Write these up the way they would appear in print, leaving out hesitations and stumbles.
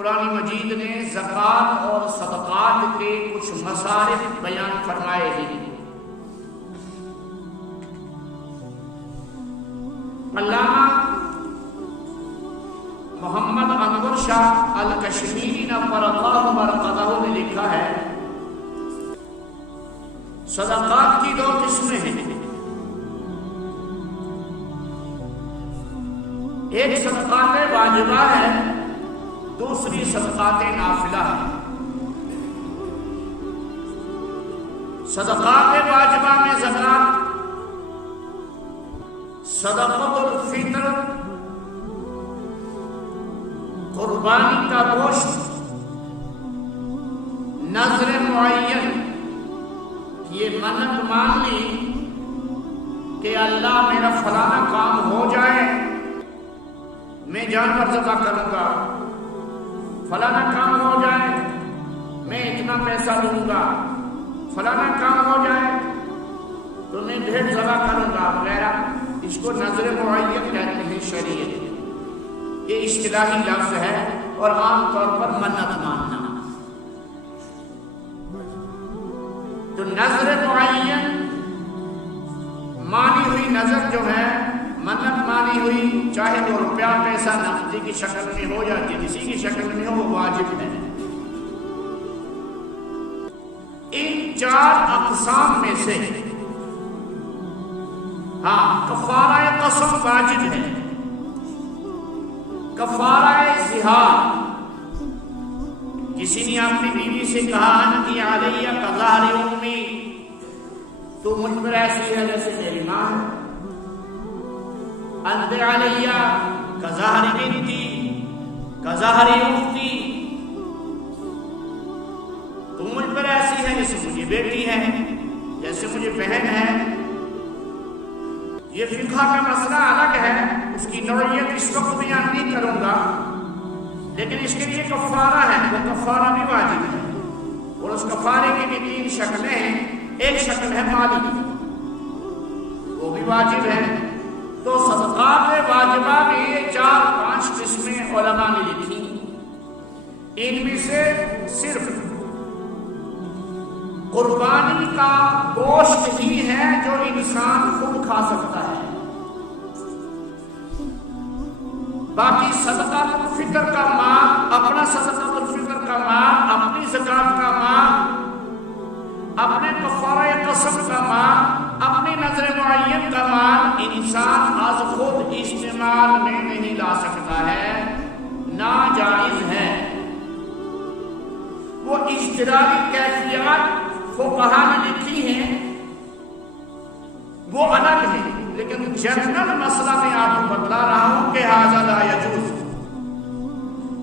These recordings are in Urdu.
قرآن مجید نے زکوٰۃ اور صدقات کے کچھ مصارف بیان فرمائے ہیں۔ علامہ محمد انور شاہ الکشمیری نور اللہ مرقدہ نے لکھا ہے صدقات کی 2 قسمیں ہیں، ایک صدقات واجبہ ہے، دوسری صدقات نافلہ ہے۔ صدقات واجبہ میں زکوٰۃ، صدقۃ الفطر، قربانی کا گوشت، نذر معین، یہ منت مان لی کہ اللہ میرا فلانا کام ہو جائے میں جانور ذبح کروں گا، فلانا کام ہو جائے میں اتنا پیسہ لوں گا، فلانا کام ہو جائے تو میں بھیڑ ذبح کروں گا وغیرہ۔ اس کو نذر معین کہتے ہیں شریعت، یہ اصطلاحی لفظ ہے اور عام طور پر منت ماننا۔ تو نذر معین مانی ہوئی نظر جو ہے، منت مانی ہوئی، چاہے 2 روپیہ پیسہ نقدی کی شکل میں ہو یا کسی کی شکل میں ہو، وہ واجب ہے۔ ان 4 اقسام میں سے کفارہ قسم واجب ہے، کفارہ زہار، کسی نے اپنی بیوی سے کہا انتی علیہ کظہر امی، تو مجھ پر ایسی ہے جیسے میری ماں ہے، انت علیہ کظہر بنتی کظہر اختی، تو مجھ پر ایسی ہے جیسے مجھے بیٹی ہے، جیسے مجھے بہن ہے۔ یہ فقہ کا مسئلہ الگ ہے، اس کی نوعیت اس وقت بیان نہیں کروں گا، لیکن اس کے لیے کفارہ ہے، وہ کفارہ بھی واجب ہے، اور اس کفارے کی بھی 3 شکلیں ہیں۔ ایک شکل ہے مالی، وہ بھی واجب ہے۔ تو صدقات واجبہ میں 4-5 قسمیں علماء نے لکھی، ان میں سے صرف قربانی کا گوشت ہی ہے جو انسان خود کھا سکتا ہے، باقی صدقۃ الفطر کا مال، اپنا صدقۃ الفطر کا مال، اپنی زکوٰۃ کا مال، اپنے کفارہ قسم کا مال، اپنی نذر معین کا مال انسان از خود استعمال میں نہیں لا سکتا ہے، ناجائز ہے۔ وہ اضطراری کیفیات فقہا نے لکھی ہیں، وہ الگ ہے، لیکن جنرل مسئلہ میں آپ کو بتلا رہا ہوں کہ ھذا لا یجوز،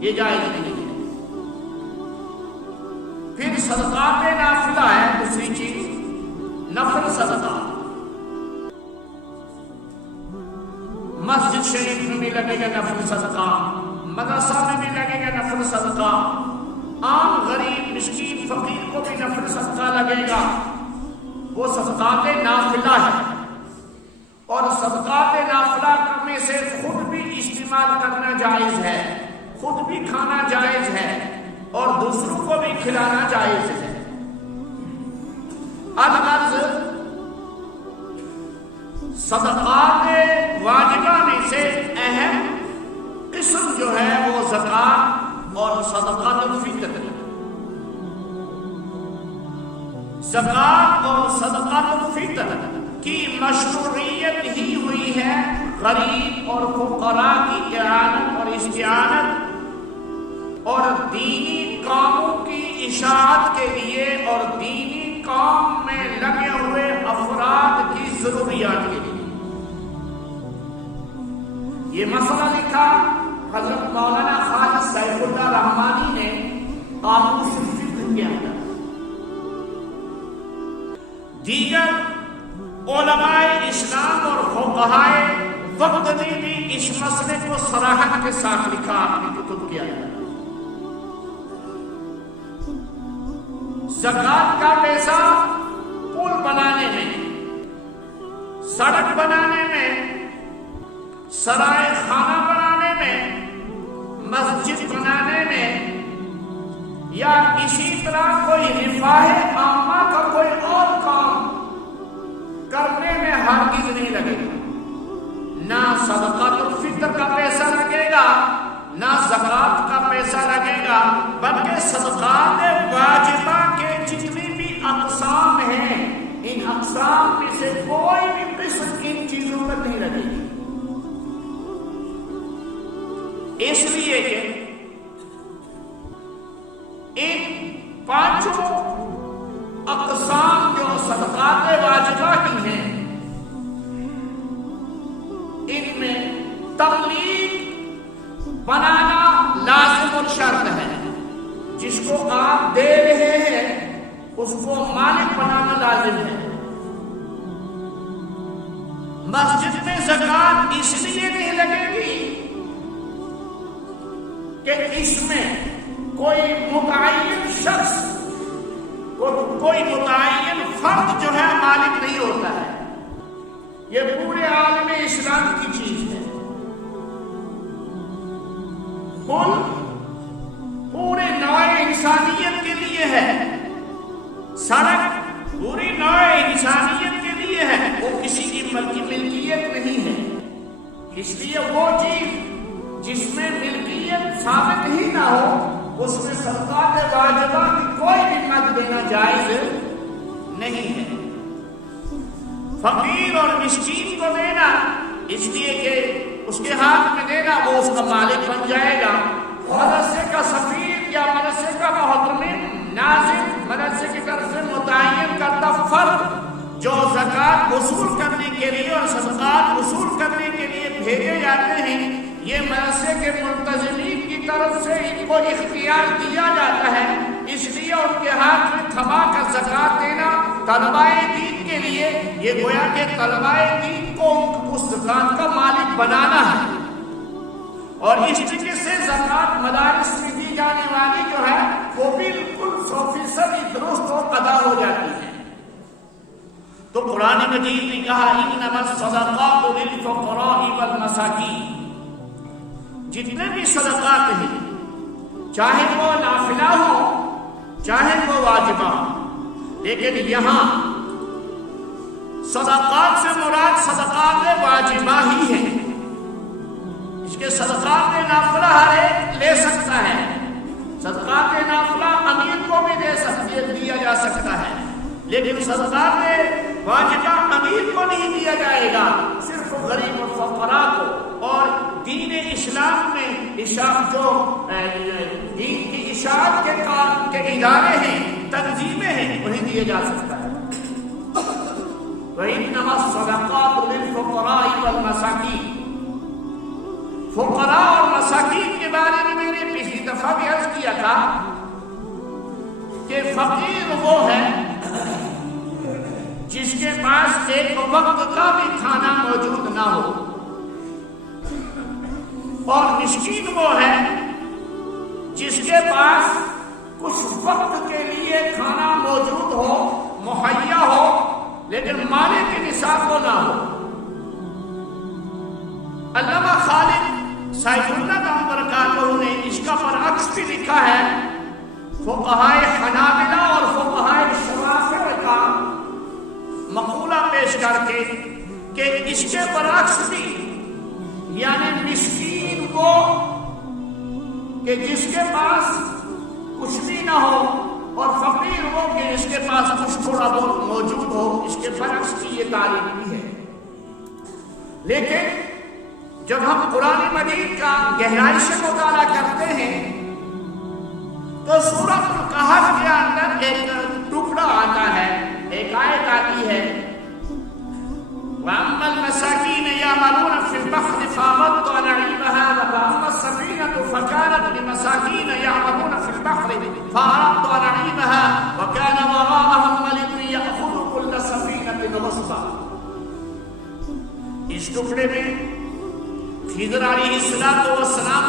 یہ جائز نہیں ہے۔ پھر صدقات نافلہ ہے، دوسری چیز نفل صدقہ، مسجد شریف میں بھی لگے گا نفل صدقہ، مدرسہ میں بھی لگے گا نفل صدقہ، عام غریب مسکین فقیر کو بھی نفل صدقہ لگے گا، وہ صدقات نافلہ ہے۔ اور صدقات نافلہ میں سے خود بھی استعمال کرنا جائز ہے، خود بھی کھانا جائز ہے، اور دوسروں کو بھی کھلانا جائز ہے۔ الغرض صدقات واجبہ میں سے اہم قسم جو ہے وہ زکوٰۃ اور صدقۃ الفطر۔ زکوٰۃ اور صدقۃ الفطر کی مشروعیت ہی ہوئی ہے غریب اور فقراء کی اعانت اور استعانت اور دینی کاموں کی اشاعت کے لیے اور دینی کام میں لگے ہوئے افراد کی ضروریات کے لیے۔ یہ مسئلہ لکھا حضرت مولانا خالد سیف اللہ رحمانی نے قاموس الفقہ کے اندر۔ دیگر علماء اسلام اور فقہائے وقت نے بھی اس مسئلے کو صراحت کے ساتھ لکھا اپنی کتب کے اندر۔ زکوٰۃ کا پیسہ پل بنانے میں، سڑک بنانے میں، سرائے خانہ بنانے میں، مسجد بنانے میں، رفاہ عامہ کا کوئی اور کام کرنے میں ہرگز نہیں لگے گا، نہ صدقۃ الفطر کا پیسہ لگے گا، نہ زکوٰۃ کا پیسہ لگے گا، بلکہ صدقات واجبہ کے جتنی بھی اقسام ہیں ان اقسام میں سے کوئی بھی قسم ان چیزوں پر نہیں لگے گی، اس لیے کہ ان پانچوں اقسام جو صدقات واجبہ کی ہیں ان میں تملیک بنانا لازم الشرط ہے، جس کو آپ دے رہے ہیں اس کو مالک بنانا لازم ہے۔ مسجد میں زکوٰۃ اس لیے نہیں لگے گی کہ اس میں کوئی متعین شخص کوئی متعین فرد جو ہے مالک نہیں ہوتا ہے، یہ پورے عالم اسلام کی چیز ہے، پورے نوع انسانیت کے لیے ہے، سڑک پوری نوع انسانیت کے لیے ہے، وہ کسی کی ملکیت نہیں ہے، اس لیے وہ چیز جس میں ملکیت ثابت ہی نہ ہو اس میں صدقات واجبہ کی کوئی بھی مد دینا جائز نہیں ہے۔ فقیر اور مسکین کو دینا اس لیے کہ اس کے ہاتھ میں دینا وہ اس کا مالک بن جائے گا، مدرسے کا سفیر یا مدرسے کا محترم ناظم مدرسے کی طرف سے متعین کردہ فرد جو زکوٰۃ وصول کرنے کے لیے اور صدقات وصول کرنے کے لیے بھیجے جاتے ہیں، یہ مدرسے کے منتظمین کی طرف سے ان کو اختیار دیا جاتا ہے، اس لیے ان کے ہاتھ میں تھما کر زکوٰۃ دینا طلباء دین کے لیے یہ گویا کہ طلباء دین کو اس زکوٰۃ کا مالک بنانا ہے، اور اس طریقے سے زکوٰۃ مدارس میں دی جانے والی جو ہے وہ بالکل 100% درست اور ادا ہو جاتی ہے۔ تو قرآن مجید نے کہا انما الصدقات للفقراء والمساکین، جتنے بھی صدقات ہیں چاہے وہ نافلہ ہو چاہے وہ واجبہ ہو، لیکن یہاں صدقات سے مراد صدقات واجبہ ہی ہے، اس کے صدقات نافلہ ہر ایک لے سکتا ہے، صدقات نافلہ امیر کو بھی دیا جا سکتا ہے، لیکن صدقات واجبہ امیر کو نہیں دیا جائے گا، صرف غریب و فقراء کو، اور دین اسلام میں جو دین کی اشاعت کے کام کے ادارے ہیں تنظیمیں ہیں انہیں دیا جا سکتا ہے۔ وَإِنَّمَا الصَّدَقَاتُ لِلْفُقَرَاءِ وَالْمَسَاكِينِ، فقراء اور مساکین کے بارے میں میں نے پچھلی دفعہ بھی عرض کیا تھا کہ فقیر وہ ہے جس کے پاس ایک وقت کا بھی کھانا موجود نہ ہو، اور مسکین وہ ہے جس کے پاس کچھ وقت کے لیے کھانا موجود ہو، مہیا ہو، لیکن مالے کے نصاب وہ نہ ہو۔ علامہ خالد سعید اللہ دام برکاتہ نے اس کا برعکس بھی لکھا ہے، فقہائے حنابلہ اور فقہائے شافعی کا مقولہ پیش کر کے کہ اس کے برعکس بھی، یعنی مسکین کو کہ جس کے پاس کچھ بھی نہ ہو، اور فقیر وہ کہ اس کے پاس کچھ تھوڑا بہت موجود ہو، اس کے برعکس کی یہ تعلیم بھی ہے۔ لیکن جب ہم قرآن مجید کا گہرائی سے مطالعہ کرتے ہیں تو سورۃ الکہف کے اندر ایک ٹکڑا آتا ہے، ایک آیت آتی ہے، وَأَمَّا الْمَسَاكِينَ يَعْمَلُونَ فِي الْبَحْرِ فَأَرَدتُّ أَنْ أَعِيبَهَا وَأَمَّا السَّفِينَةُ فَكَانَتْ لِمَسَاكِينَ يَعْمَلُونَ فِي الْبَحْرِ فَأَرَدتُّ أَنْ أَعِيبَهَا وَكَانَ وَرَاءَهُمْ مَلِكٌ يَأْخُذُ كُلَّ سَفِينَةٍ غَصْبًا۔ اس ٹکڑے میں خضر علیہ السلام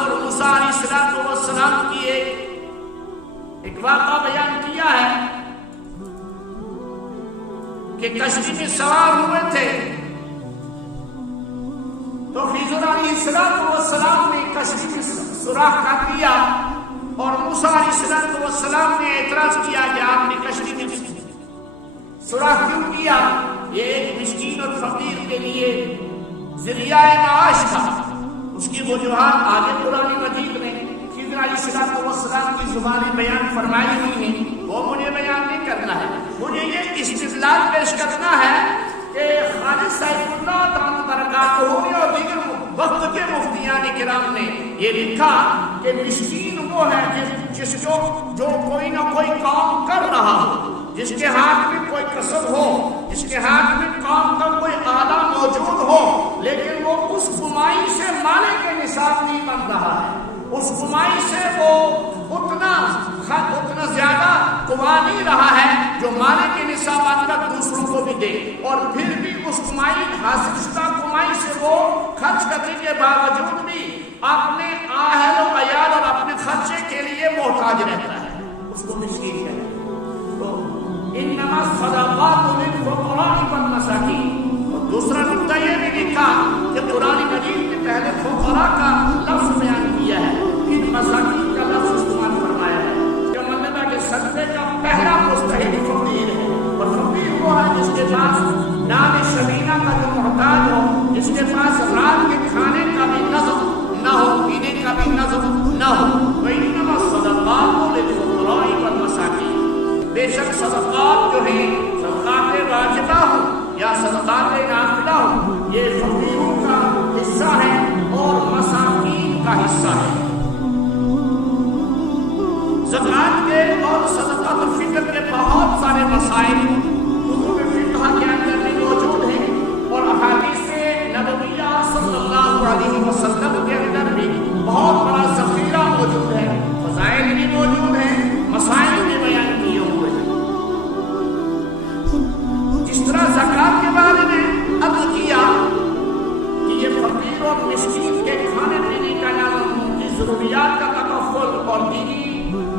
اور موسیٰ علیہ السلام کی ایک واقعہ بیان کیا ہے کہ کشتی میں سوار ہوئے تھے تو خضر علیہ السلام نے کشتی میں سوراخ کر دیا اور موسیٰ علیہ السلام نے اعتراض کیا کہ آپ نے کشتی میں سوراخ کیوں کیا؟ یہ ایک مسکین اور فقیر کے لیے ذریعہ معاش تھا. اس کی وجوہات آگے قرآن مجید میں خضر علیہ السلام کی زبان بیان فرمائی ہوئی ہیں، وہ مجھے بیان نہیں کرنا ہے. مجھے یہ استدلال پیش کرنا ہے کہ خالد سیف اللہ تعالیٰ برکاتہ اور دیگر وقت کے مفتیان کرام نے یہ لکھا کہ مسکین وہ ہے جس جو کوئی نہ کوئی کام کر رہا ہو، جس کے ہاتھ میں کوئی کسب ہو، جس کے ہاتھ میں کام کا کوئی آلہ موجود ہو، لیکن وہ اس کمائی سے مالے کے نصاب نہیں بن رہا ہے. اس کمائی سے وہ اتنا زیادہ کما نہیں رہا ہے جو مالے کے نصاب بن کر دوسروں کو بھی دے، اور پھر بھی اس کمائی حاصل شدہ کمائی سے وہ خرچ کرنے کے باوجود بھی اپنے اہل و عیال اور اپنے خرچے کے لیے محتاج رہتا ہے. اس کو مسکین کہتے ہیں. انما الصدقات للفقراء والمساکین. اور دوسرا نقطہ یہ بھی لکھا کہ قرآن مجید نے پہلے فقراء کا لفظ بیان کیا ہے، پھر مساکین کا لفظ استعمال فرمایا ہے. کہ مطلب ہے کہ صدقے کا پہلا مستحق فقیر ہے، اور فقیر وہ ہے جس کے پاس نام شبینہ کا جو محتاج ہو، جس کے پاس رات کے کھانے کا بھی نظم نہ ہو، پینے کا بھی نظم نہ ہو. وَإِنَّمَا الصَّدَقَاتُ لِلْفُقَرَاءِ وَالْمَسَاكِينِ. بے شک صدقات جو ہیں، صدقات واجبہ ہوں یا صدقات نافلہ ہوں، یہ فقیروں کا حصہ ہے اور مساکین کا حصہ ہے. زکوٰۃ کے اور صدقۃ الفطر کے بہت سارے مسائل کتب فقہ کے اندر بھی موجود ہیں، اور احادیث نبویہ صلی اللہ علیہ وسلم کے اندر بھی بہت بڑا ذخیرہ موجود ہے. فضائل بھی موجود ہیں، مسائل بھی بیان کیے ہوئے ہیں. جس طرح زکوٰۃ کے بارے میں عرض کیا کہ یہ فقیر اور مسکین کے کھانے پینے کا نظم، ان کی ضروریات کا تکفل، اور دینی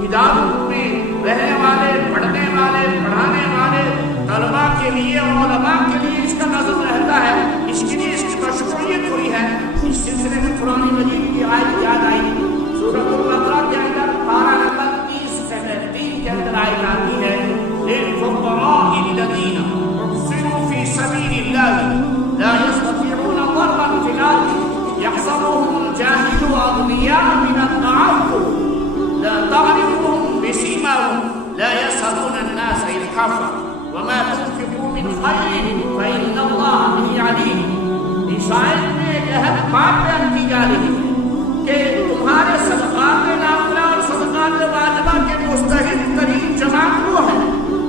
اداروں میں رہنے والے، پڑھنے والے، پڑھانے والے طلباء کے لیے اور علماء کے لیے اس کا نظم رہتا ہے. اس کے لیے اس کی مشروعیت ہوئی ہے. اس سلسلے میں قرآن مجید کی آیت یاد آئی. سورۃ البقرہ کے اندر پارہ نمبر 30 کے اندر آیت آتی ہے، للفقراء الذین احصروا فی سبیل اللہ لا یستطیعون ضربا فی الارض یحسبهم الجاہل اغنیاء من التعفف لا تعرفهم بسیماهم لا یسألون الناس الحافا وما تنفقوا من خیر فإن اللہ به علیم. اس آیت میں ایک اہم بات بیان کی جا رہی ہے کہ تمہارے صدقات نافلہ اور صدقات واجبہ کے مستحق ترین جماعت وہ ہے،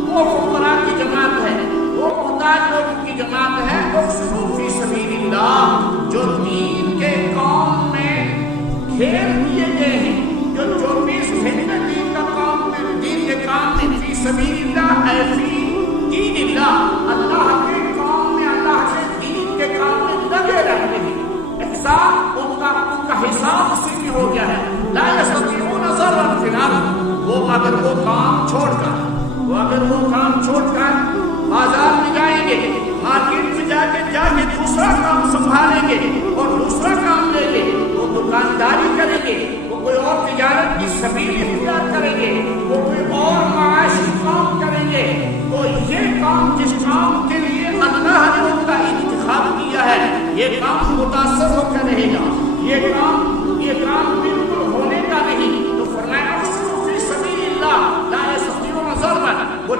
وہ فقراء کی جماعت ہے، وہ محتاج لوگوں کی جماعت ہے. احصروا فی سبیل اللہ، جو دین کے کام میں گھیر دیے گئے ہیں، جو 24 گھنٹے دین کا کام میں، دین کے کام میں، فی سبیل اللہ اے فی دین اللہ، اللہ کے کام میں، اللہ کے دین کے کام میں لگے رہتے ہیں. احسان ان کا حساب اسی میں ہو گیا ہے. لا یستطیعون ضربا فی الارض. وہ اگر وہ کام چھوڑ کر بازار میں جائیں گے، مارکیٹ میں جا کے دوسرا کام سنبھالیں گے اور دوسرا کام لیں گے، وہ دکانداری کریں گے، وہ کوئی اور تجارت کی سبیل اختیار کریں گے، وہ کوئی اور معاشی کام کریں گے، تو یہ کام جس کام کے لیے اللہ نے ان کا انتخاب کیا ہے، یہ کام متاثر ہو کر رہے گا. یہ کام بالکل ہونے کا نہیں. تو فرمایا احصروا فی سبیل اللہ لا یستطیعون ضربا. وہ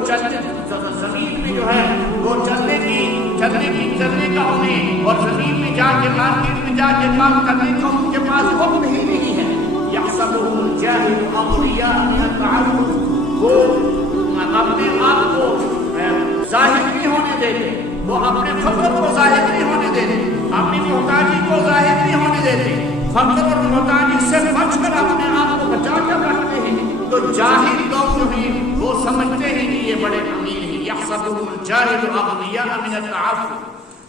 زمین میں جو ہے وہ چلنے کا انہیں، اور زمین میں جا کے، مارکیٹ میں جا کے کام کرنے کا ان کے پاس وقت ہی نہیں ہے. یحسبهم الجاہل اغنیاء من التعفف. وہ اپنے آپ کو ظاہر نہیں ہونے دیتے، وہ اپنے فقر کو ظاہر نہیں ہونے دیتے، اپنی محتاجی کو ظاہر نہیں ہونے دیتے. فقر اور محتاجی سے بچ کر اپنے آپ کو بچا کر رکھتے ہیں. تو جاہل لوگ جو ہیں وہ سمجھتے ہیں کہ یہ بڑے امیر ہیں. یحسبهم الجاہل اغنیاء من التعفف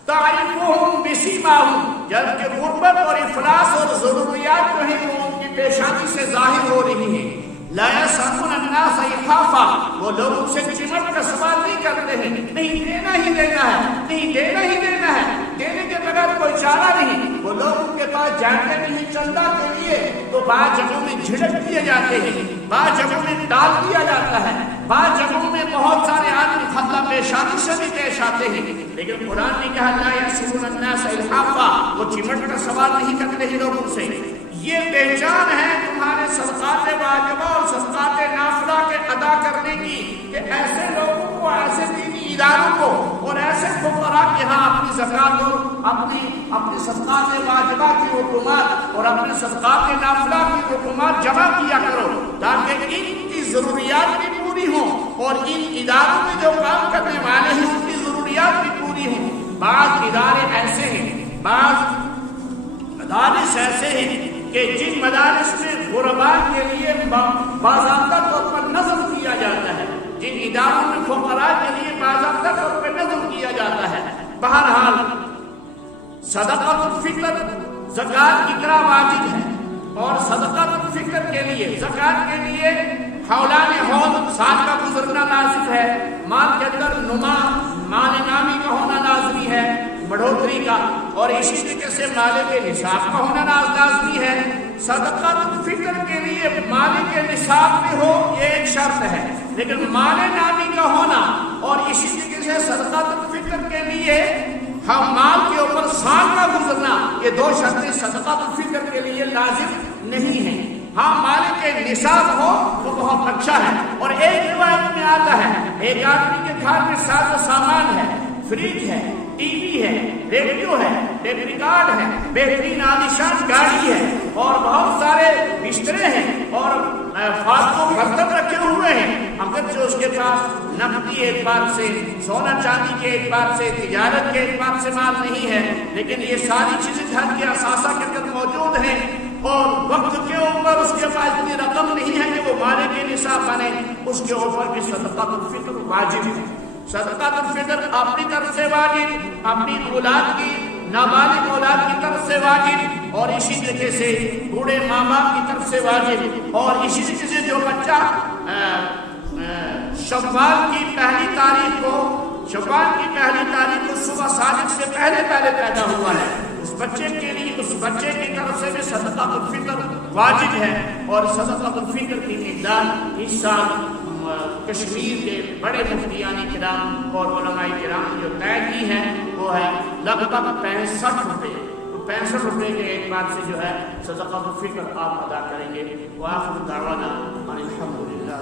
تعرفهم بسیماهم. جبکہ غربت اور افلاس اور ضروریات جو ہیں وہ ان کی پیشانی سے ظاہر ہو رہی ہیں. لا یسألون الناس الحافا. وہ لوگوں سے چمٹ کا سوال نہیں کرتے ہیں، نہیں دینا ہی دینا ہے، نہیں دینا ہی دینا ہے. دینے کے بغیر کوئی چارہ نہیں. وہ لوگوں کے پاس جاتے نہیں چندہ کے لیے تو بعض جگہوں میں جھڑک دیے جاتے ہیں, بعض جگہوں میں ڈال دیا جاتا ہے, بعض جگہوں میں بہت سارے آدمی خطلہ پیشانی سے بھی پیش آتے ہیں. لیکن قرآن نے کہا لا یحسبون الناس الحافا, وہ چمٹ کر سوال نہیں کرتے ہیں لوگوں سے. یہ پہچان ہے تمہارے صدقات واجبہ اور صدقات نافلہ کے ادا کرنے کی کہ ایسے لوگوں کو, ایسے دینی اداروں کو اور ایسے فقراء کے ہاں اپنی زکات اور اپنی صدقات واجبہ کی رقومات اور اپنے صدقات نافلہ کی رقومات جمع کیا کرو تاکہ ان کی ضروریات بھی پوری ہوں اور ان اداروں میں جو کام کرنے والے ہیں ان کی ضروریات بھی پوری ہوں. بعض ادارے ایسے ہیں, بعض مدارس ایسے ہیں کہ جن مدارس میں غرباء کے لیے باضابطہ طور پر نظم کیا جاتا ہے, جن اداروں میں فقراء کے لیے باضابطہ طور پر نظم کیا جاتا ہے. بہرحال صدقۃ الفطر زکات کی طرح واجب ہے اور صدقۃ الفطر کے لیے زکات کے لیے حولان حول سال کا گزرنا لازم ہے, مال کے اندر نما مال نامی کا ہونا لازمی ہے, بڑھوتری کا, اور اسی طریقے سے مال کے نصاب کا ہونا لازمی ہے. صدقۃ الفطر کے لیے مال کے نصاب بھی ہو یہ ایک شرط ہے, لیکن مال نامی کا ہونا اور اسی طریقے سے صدقۃ الفطر کے لیے ہم مال کے اوپر سال کا گزرنا, یہ دو شرطیں صدقۃ الفطر کے لیے لازم نہیں ہیں. ہاں مال کے نصاب ہو تو بہت اچھا ہے. اور ایک روایت میں آتا ہے ایک آدمی کے گھر میں ساز و سامان ہے, فریج ہے, ٹی وی ہے, ریڈیو ہے, ٹیپ ریکارڈ ہے, بہترین عالیشان گاڑی ہے اور بہت سارے بسترے ہیں اور فالتو برتن رکھے ہوئے ہیں. اگرچہ اس کے پاس نقدی اعتبار سے, سونا چاندی کے اعتبار سے, تجارت کے اعتبار سے مال نہیں ہے, لیکن یہ ساری چیزیں گھر کے اثاثہ کے اندر موجود ہیں اور وقت کے اوپر اس کے پاس اتنی رقم نہیں ہے کہ وہ مال کے نصاب بنے, اس کے اوپر بھی صدقۃ الفطر واجب ہے. صدقۃ الفطر اپنی طرف سے واجب, اپنی اولاد کی نابالغ اولاد کی طرف سے واجب, اور اسی طریقے سے بوڑھے ماں باپ کی طرف سے واجب, اور اسی طریقے سے جو بچہ شوال کی پہلی تاریخ کو صبح صادق سے پہلے پیدا ہوا ہے, اس بچے کے لیے اس بچے کی طرف سے بھی صدقۃ الفطر واجب ہے. اور صدقۃ الفطر کی مقدار اس سال کشمیر کے بڑے مفتیان کرام اور علماء کرام جو طے کی ہے وہ ہے لگ بھگ 65 روپے. تو 65 روپے کے اعتبار سے جو ہے صدقۃ الفطر آپ ادا کریں گے. وآخر دعوانا الحمدللہ.